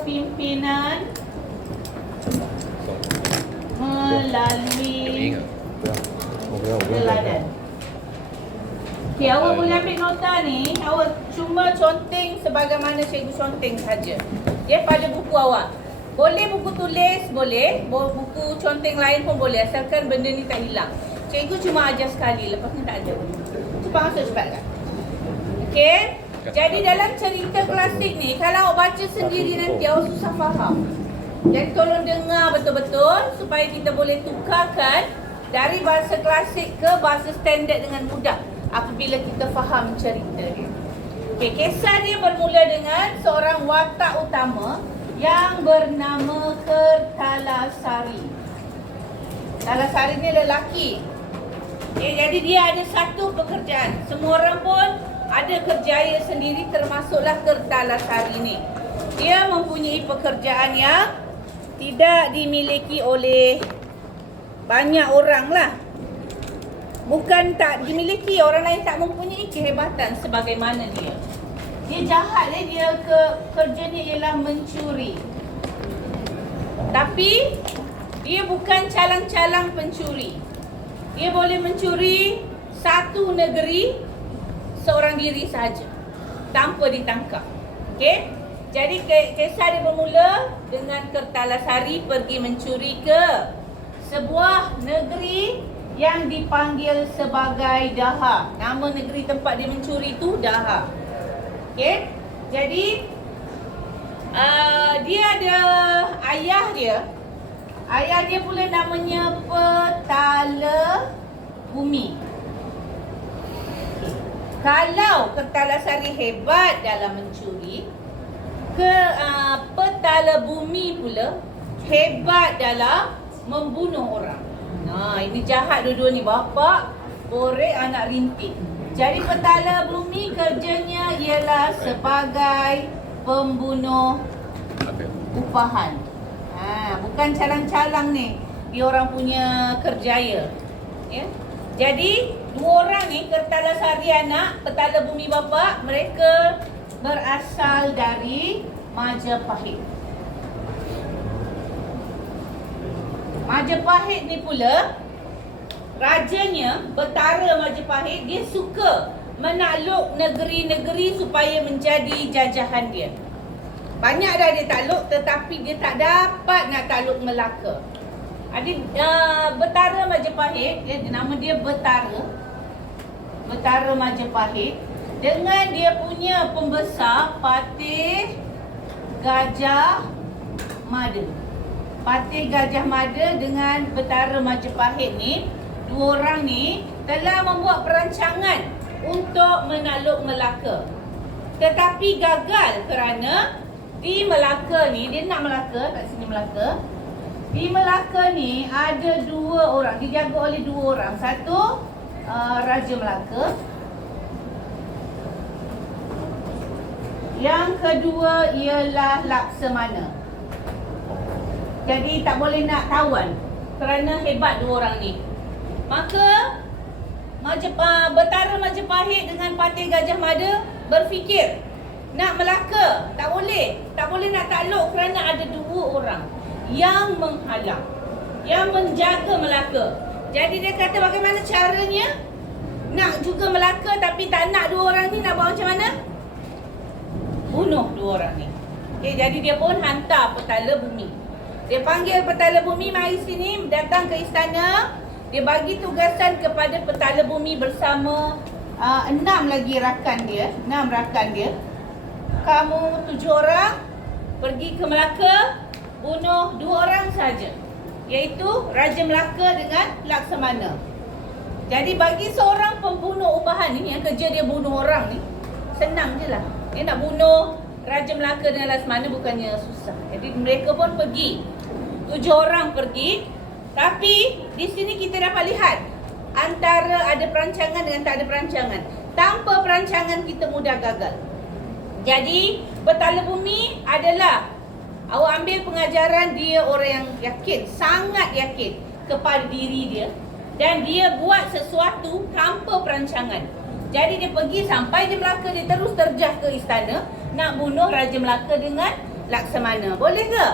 kepimpinan melalui teladan. Okey, awak boleh ambil nota ni. Awak cuma conteng sebagaimana cikgu conteng saja. Dia pada buku awak. Boleh buku tulis, boleh. Buku conteng lain pun boleh. Asalkan benda ni tak hilang. Cikgu cuma ajar sekali. Lepas ni tak ada. Cepat masuk cepat kan? Okey. Jadi dalam cerita klasik ni, kalau awak baca sendiri nanti awak susah faham. Jadi tolong dengar betul-betul supaya kita boleh tukarkan dari bahasa klasik ke bahasa standard dengan mudah apabila kita faham cerita dia. Okey, kisah dia bermula dengan seorang watak utama yang bernama Kertalasari. Kertalasari ni lelaki. Okay, jadi dia ada satu pekerjaan. Semua orang pun ada kerjaya sendiri, termasuklah Kertalasari ni. Dia mempunyai pekerjaan yang tidak dimiliki oleh banyak orang lah. Bukan tak dimiliki, orang lain tak mempunyai kehebatan sebagaimana dia. Dia jahat dia kerjanya ialah mencuri. Tapi dia bukan calang-calang pencuri. Dia boleh mencuri satu negeri seorang diri sahaja tanpa ditangkap. Okey? Jadi kisah dia bermula dengan Kertalasari pergi mencuri ke sebuah negeri yang dipanggil sebagai Daha. Nama negeri tempat dia mencuri itu Daha. Okey? Jadi dia ada ayah dia. Ayah dia pula namanya Petala Bumi. Kalau Kertalasari hebat dalam mencuri, Petala Bumi pula hebat dalam membunuh orang. Nah, ini jahat dua-dua ni, bapa korek anak rintik. Jadi Petala Bumi kerjanya ialah sebagai pembunuh upahan. Bukan calang-calang ni. Dia orang punya kerjaya. Ya. Jadi dua orang ni, Kertalasari anak, Petala Bumi bapa, mereka berasal dari Majapahit. Majapahit ni pula, rajanya, Betara Majapahit, dia suka menakluk negeri-negeri supaya menjadi jajahan dia. Banyak dah dia takluk, tetapi dia tak dapat nak takluk Melaka. Jadi Betara Majapahit, nama dia Betara Majapahit, dengan dia punya pembesar Patih Gajah Mada. Patih Gajah Mada dengan Betara Majapahit ni, dua orang ni telah membuat perancangan untuk menakluk Melaka. Tetapi gagal kerana di Melaka ni, dia nak Melaka, kat sini Melaka. Di Melaka ni ada dua orang, dijaga oleh dua orang. Satu Raja Melaka. Yang kedua ialah Laksamana. Jadi tak boleh nak tawan kerana hebat dua orang ni. Maka Betara Majapahit dengan Patih Gajah Mada berfikir nak Melaka, tak boleh nak takluk kerana ada dua orang yang menghalang, yang menjaga Melaka. Jadi dia kata bagaimana caranya nak juga Melaka tapi tak nak dua orang ni, nak buat macam mana? Bunuh dua orang ni. Okay, jadi dia pun hantar Petala Bumi. Dia panggil Petala Bumi, mari sini, datang ke istana. Dia bagi tugasan kepada Petala Bumi bersama 6 lagi rakan dia, 6 rakan dia. Kamu 7 orang pergi ke Melaka, bunuh 2 orang saja, iaitu Raja Melaka dengan Laksamana. Jadi bagi seorang pembunuh upahan ni, yang kerja dia bunuh orang ni, senang je lah. Dia nak bunuh Raja Melaka dengan Laksamana bukannya susah. Jadi mereka pun pergi, 7 orang pergi. Tapi di sini kita dapat lihat antara ada perancangan dengan tak ada perancangan. Tanpa perancangan kita mudah gagal. Jadi Petala Bumi adalah, awak ambil pengajaran, dia orang yang yakin, sangat yakin kepada diri dia, dan dia buat sesuatu tanpa perancangan. Jadi dia pergi sampai di Melaka, dia terus terjah ke istana nak bunuh Raja Melaka dengan Laksamana. Boleh ke?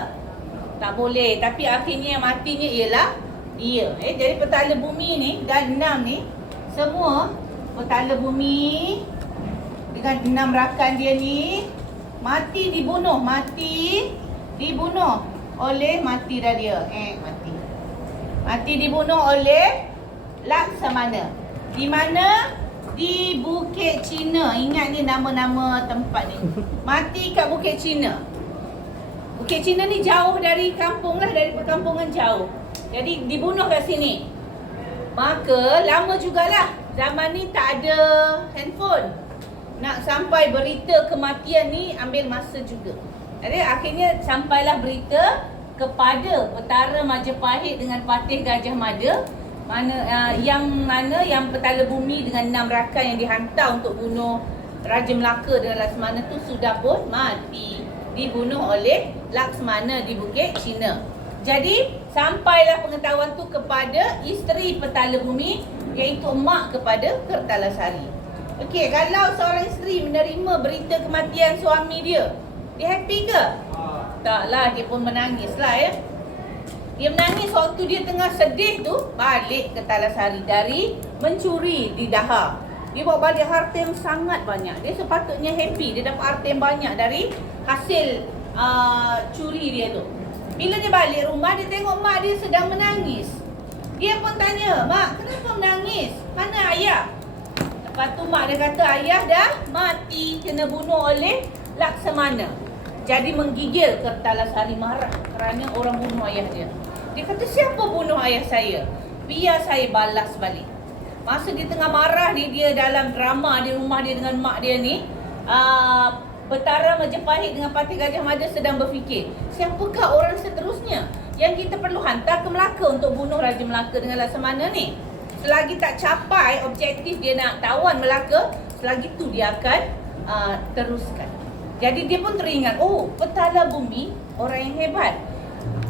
Tak boleh. Tapi akhirnya matinya ialah dia. Jadi petala bumi ni dan 6 ni semua petala bumi dengan 6 rakan dia ni mati dibunuh oleh mati dah dia. Mati dibunuh oleh Laksamana. Di mana? Di Bukit Cina. Ingat ni nama-nama tempat ni. Mati kat Bukit Cina. Bukit Cina ni jauh dari kampung lah, dari perkampungan jauh. Jadi dibunuh kat sini. Maka lama jugalah. Zaman ni tak ada handphone. Nak sampai berita kematian ni ambil masa juga. Jadi akhirnya sampailah berita kepada Petara Majapahit dengan Patih Gajah Mada, yang petala bumi dengan 6 rakan yang dihantar untuk bunuh Raja Melaka dengan Laksamana tu sudah pun mati, dibunuh oleh Laksamana di Bukit Cina. Jadi sampailah pengetahuan tu kepada isteri petala bumi, iaitu mak kepada Kertalasari. Okey, kalau seorang isteri menerima berita kematian suami dia happy ke? Taklah, dia pun menangis lah ya. Dia menangis waktu dia tengah sedih tu, balik ke Talasari dari mencuri di Daha. Dia bawa balik harta yang sangat banyak. Dia sepatutnya happy, dia dapat harta yang banyak dari hasil curi dia tu. Bila dia balik rumah, dia tengok mak dia sedang menangis. Dia pun tanya, "Mak, kenapa menangis? Mana ayah?" Lepas tu mak dia kata, "Ayah dah mati, kena bunuh oleh Laksamana." Jadi menggigil Kertalasari, marah kerana orang bunuh ayah dia. Dia kata, "Siapa bunuh ayah saya? Biar saya balas balik." Masa dia tengah marah ni, dia dalam drama di rumah dia dengan mak dia ni, Betara Majapahit dengan Patih Gajah Mada sedang berfikir, siapakah orang seterusnya yang kita perlu hantar ke Melaka untuk bunuh Raja Melaka dengan Laksamana ni? Selagi tak capai objektif dia nak tawan Melaka, selagi tu dia akan teruskan. Jadi dia pun teringat, oh, petala bumi orang yang hebat.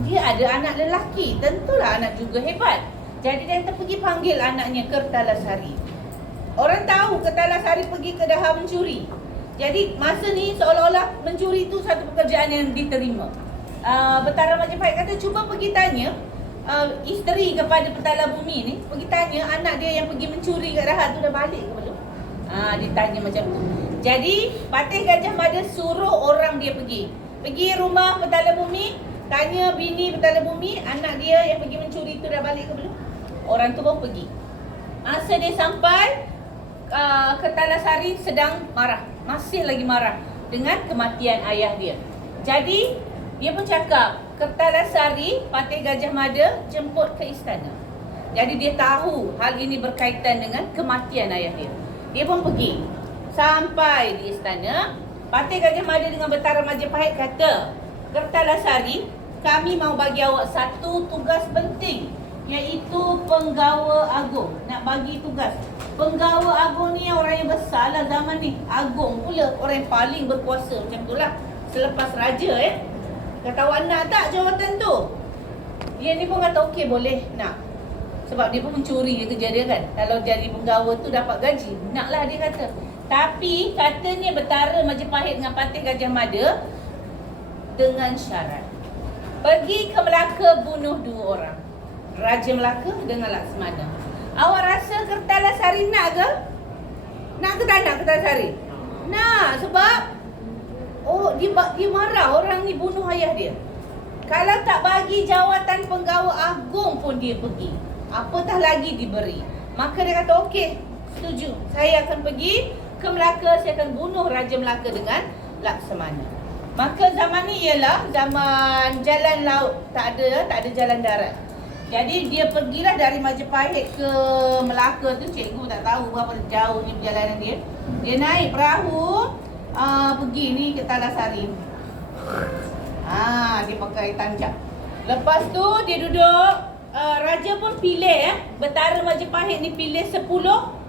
Dia ada anak lelaki, tentulah anak juga hebat. Jadi dia pergi panggil anaknya Kertalasari. Orang tahu Kertalasari pergi ke Daha mencuri. Jadi masa ni seolah-olah mencuri tu satu pekerjaan yang diterima. Betara Majapahit kata, cuba pergi tanya isteri kepada petala bumi ni, pergi tanya anak dia yang pergi mencuri kat Daha tu dah balik ke belum? Dia tanya macam tu. Jadi Patih Gajah Mada suruh orang dia pergi rumah petala bumi, tanya bini petala bumi, anak dia yang pergi mencuri tu dah balik ke belum? Orang tu baru pergi. Masa dia sampai, Kertalasari sedang marah, masih lagi marah dengan kematian ayah dia. Jadi dia pun cakap, Kertalasari, Patih Gajah Mada jemput ke istana. Jadi dia tahu hal ini berkaitan dengan kematian ayah dia. Dia pun pergi. Sampai di istana, Patih Gajah Mada dengan Betara Majapahit kata, "Kertalasari, kami mau bagi awak satu tugas penting, iaitu penggawa agung." Nak bagi tugas. Penggawa agung ni orang yang besar lah zaman ni. Agung pula, orang yang paling berkuasa macam tu lah. Selepas raja Kata, "Awak nak tak jawatan tu?" Dia ni pun kata, "Okey, boleh, nak." Sebab dia pun mencuri je kerja dia kan. Kalau jadi penggawa tu dapat gaji, naklah dia kata. Tapi katanya Betara Majapahit dengan Patih Gajah Mada dengan syarat, pergi ke Melaka bunuh 2 orang, Raja Melaka dengan Laksamana. Awak rasa Kertalasari nak ke? Nak ke tak nak Kertalasari? Nak, sebab dia marah orang ni bunuh ayah dia. Kalau tak bagi jawatan penggawa agung pun dia pergi, apatah lagi diberi. Maka dia kata, "Okey, setuju. Saya akan pergi ke Melaka, saya akan bunuh Raja Melaka dengan Laksamana." Maka zaman ni ialah zaman jalan laut, tak ada jalan darat. Jadi dia pergilah dari Majapahit ke Melaka tu, cikgu tak tahu berapa jauh ni perjalanan dia. Dia naik perahu, pergi ni ke Talasari. Dia pakai tanjak. Lepas tu dia duduk, raja pun pilih Betara Majapahit ni pilih 10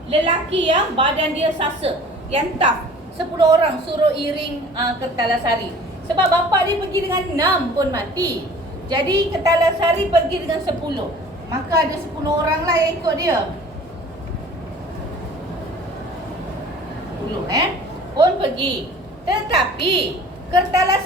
lelaki yang badan dia sasa, yang tough. 10 orang suruh iring Kertalasari. Sebab bapa dia pergi dengan 6 pun mati. Jadi Kertalasari pergi dengan 10. Maka ada 10 orang lah yang ikut dia. 10 pun pergi. Tetapi Kertalasari